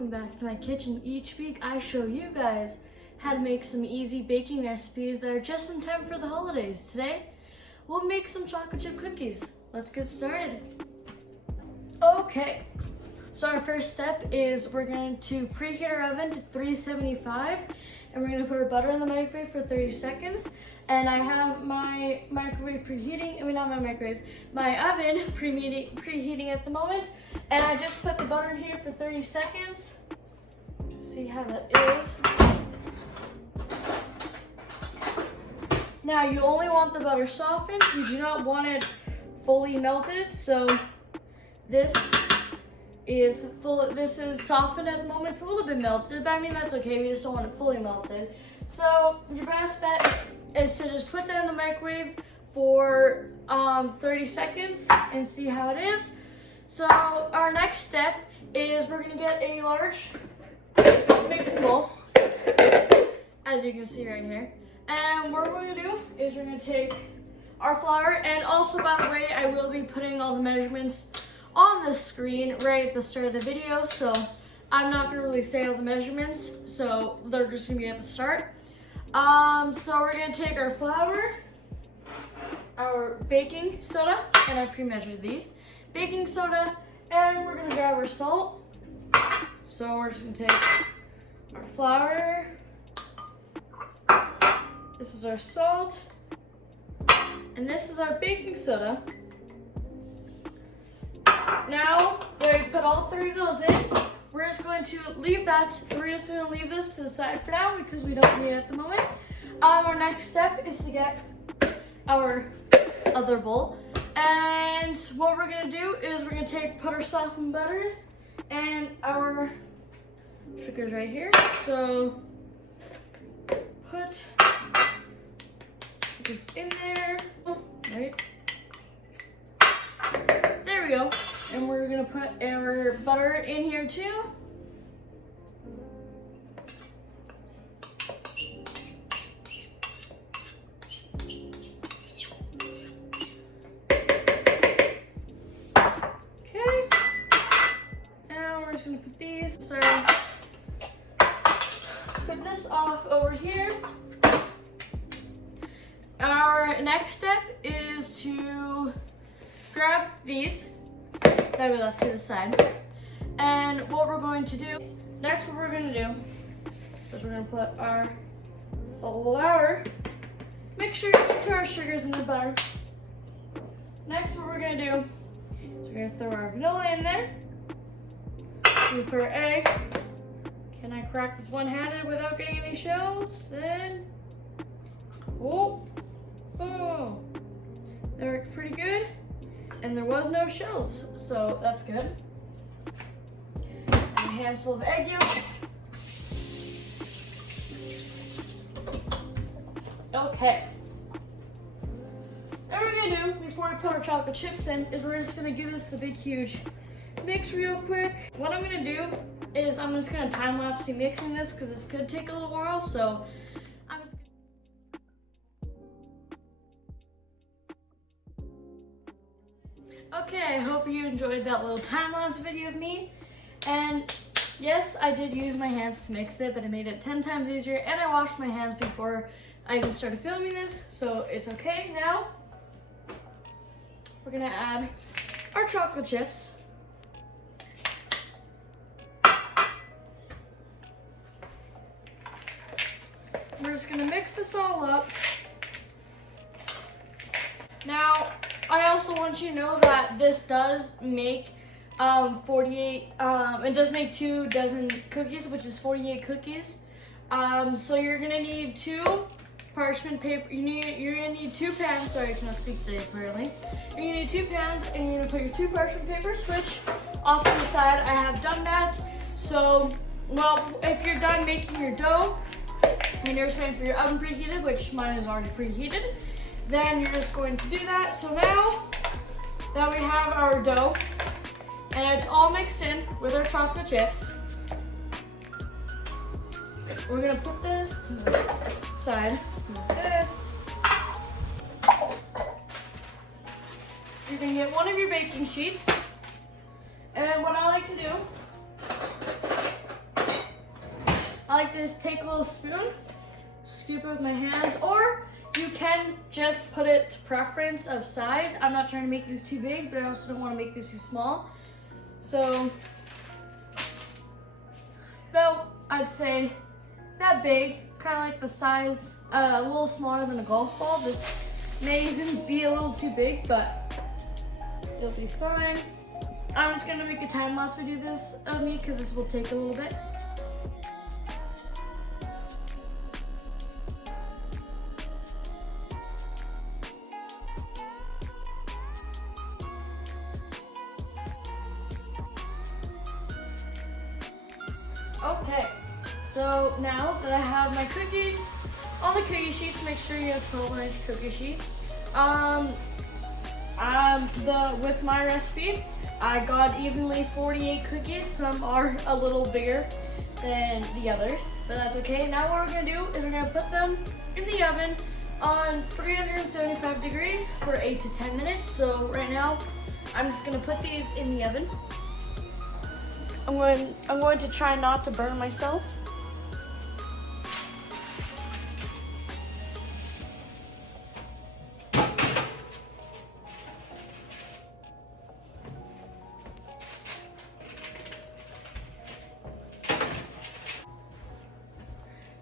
welcome back to my kitchen. Each week I show you guys how to make some easy baking recipes that are just in time for the holidays. Today, we'll make some chocolate chip cookies. Let's get started. Okay, so our first step is we're going to preheat our oven to 375 and we're going to put our butter in the microwave for 30 seconds. And I have my microwave preheating, not my microwave, my oven preheating at the moment. And I just put the butter in here for 30 seconds. See how that is. Now you only want the butter softened. You do not want it fully melted. So this is softened at the moment. It's a little bit melted, but I mean that's okay. We just don't want it fully melted. So your best bet is to just put that in the microwave for 30 seconds and see how it is. So our next step is we're gonna get a large mixing bowl, as you can see right here. And what we're gonna do is we're gonna take our flour, and also by the way, I will be putting all the measurements on the screen right at the start of the video, so I'm not gonna really say all the measurements, so they're just gonna be at the start. So we're gonna take our flour, our baking soda, and I pre-measured these, baking soda, and we're gonna grab our salt. So we're just gonna take our flour, this is our salt, and this is our baking soda. Now that we put all three of those in, we're just going to leave that. We're just going to leave this to the side for now because we don't need it at the moment. Our next step is to get our other bowl. And what we're going to do is we're going to put our softened butter and our sugars right here. So put this in there. Right. There we go. And we're gonna put our butter in here too. Okay. Now we're just gonna put these. So put this off over here. Our next step is to grab these that we left to the side. And what we're going to do, next what we're going to do is we're going to put our flour, make sure you get to our sugars in the butter. Next what we're going to do is we're going to throw our vanilla in there. We put our egg. Can I crack this one-handed without getting any shells? And, oh, that worked pretty good. And there was no shells, so that's good. And a handful of egg yolk. Okay. Now what we're gonna do before we put our chocolate chips in is we're just gonna give this a big huge mix real quick. What I'm gonna do is I'm just gonna time lapse you mixing this because this could take a little while, so I'm just Okay, I hope you enjoyed that little time-lapse video of me. And yes, I did use my hands to mix it, but it made it 10 times easier. And I washed my hands before I even started filming this, so it's okay. Now, we're gonna add our chocolate chips. We're just gonna mix this all up. Now, I also want you to know that this does make 48, it does make 2 dozen cookies, which is 48 cookies. So you're gonna need 2 parchment paper, you're gonna need 2 pans, sorry I cannot speak today apparently. You're gonna need 2 pans and you're gonna put your 2 parchment papers, which off to the side I have done that. So, well, if you're done making your dough and you're just waiting for your oven preheated, which mine is already preheated, then you're just going to do that. So now that we have our dough and it's all mixed in with our chocolate chips, we're gonna put this to the side like this. You're gonna get one of your baking sheets, and what I like to do like to just take a little spoon, scoop it with my hands, or you can just put it to preference of size. I'm not trying to make these too big, but I also don't want to make these too small. So about, I'd say that big, kind of like the size, a little smaller than a golf ball. This may even be a little too big, but it'll be fine. I'm just gonna make a time lapse video this of me because this will take a little bit. Okay, so now that I have my cookies on the cookie sheets, make sure you have 12-inch cookie sheet. With my recipe, I got evenly 48 cookies. Some are a little bigger than the others, but that's okay. Now what we're gonna do is we're gonna put them in the oven on 375 degrees for 8 to 10 minutes. So right now, I'm just gonna put these in the oven. I'm going to try not to burn myself.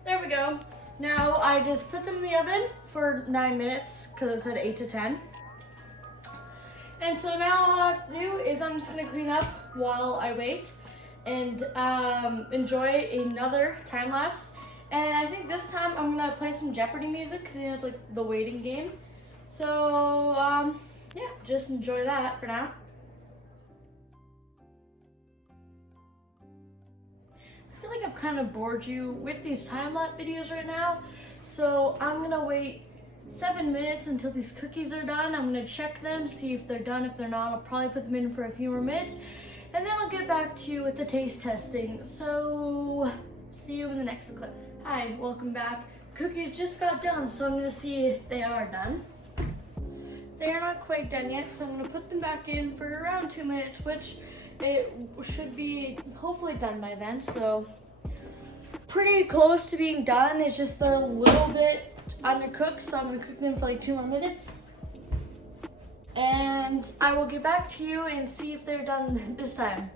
There we go. Now I just put them in the oven for 9 minutes because it said 8 to 10. And so now all I have to do is I'm just gonna clean up while I wait and enjoy another time lapse. And I think this time I'm gonna play some Jeopardy music because it's like the waiting game. So yeah, just enjoy that for now. I feel like I've kind of bored you with these time lapse videos right now. So I'm gonna wait 7 minutes until these cookies are done. I'm gonna check them, see if they're done. If they're not, I'll probably put them in for a few more minutes. And then I'll get back to you with the taste testing. So, see you in the next clip. Hi, welcome back. Cookies just got done, so I'm gonna see if they are done. They are not quite done yet, so I'm gonna put them back in for around 2 minutes, which it should be hopefully done by then. So, pretty close to being done. It's just they're a little bit undercooked, so I'm gonna cook them for like 2 more minutes. And I will get back to you and see if they're done this time.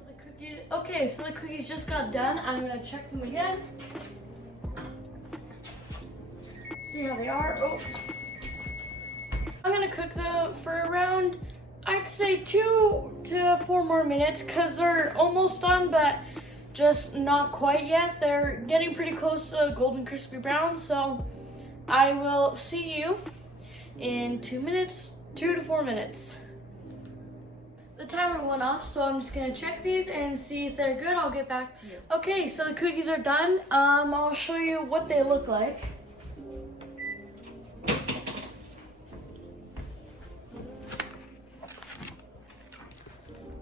Okay, so the cookies just got done. I'm gonna check them again. See how they are. Oh. I'm gonna cook them for around, I'd say 2 to 4 more minutes because they're almost done, but just not quite yet. They're getting pretty close to golden crispy brown, so I will see you in 2 minutes. 2 to 4 minutes. The timer went off, so I'm just gonna check these and see if they're good. I'll get back to you. Okay, so the cookies are done. I'll show you what they look like.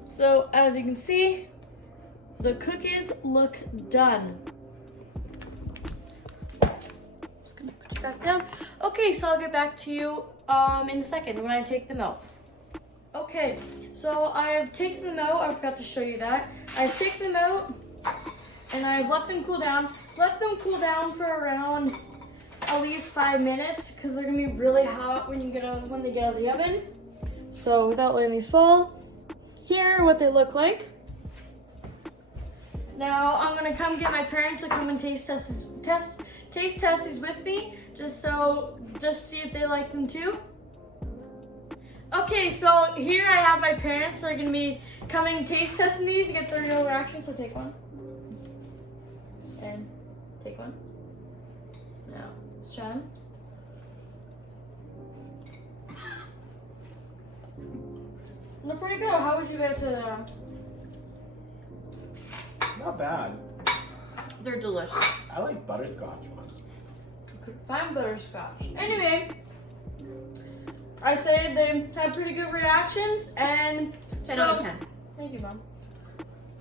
So as you can see, the cookies look done. Just gonna put it back down. Okay, so I'll get back to you in a second when I take them out. Okay, so I've taken them out. I forgot to show you that. I've taken them out and I've let them cool down. Let them cool down for around at least 5 minutes because they're gonna be really hot when they get out of the oven. So without letting these fall, here are what they look like. Now I'm gonna come get my parents to come and taste test these with me, just see if they like them too. Okay, so here I have my parents. They're gonna be coming taste testing these to get their real reaction. So take one. And take one. Now, let's try them. They're pretty good. How would you guys say they are? Not bad. They're delicious. I like butterscotch ones. Could find butterscotch. Anyway, I say they had pretty good reactions, and 10 out of 10. Thank you, Mom.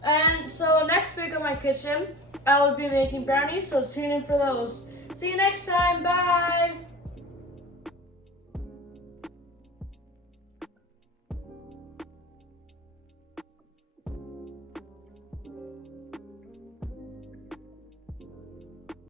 And so next week on my kitchen, I will be making brownies, so tune in for those. See you next time. Bye.